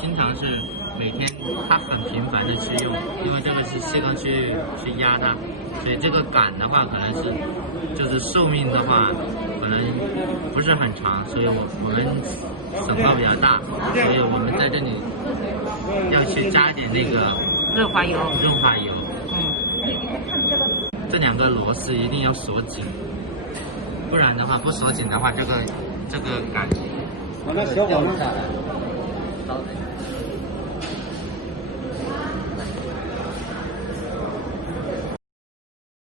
经常是每天它很频繁的去用，因为这个是细钢去压它，所以这个杆的话可能是就是寿命的话可能不是很长，所以我们损耗比较大，所以我们在这里要去加一点那个润滑油。这2个螺丝一定要锁紧，不然的话不锁紧的话，这个杆掉下来。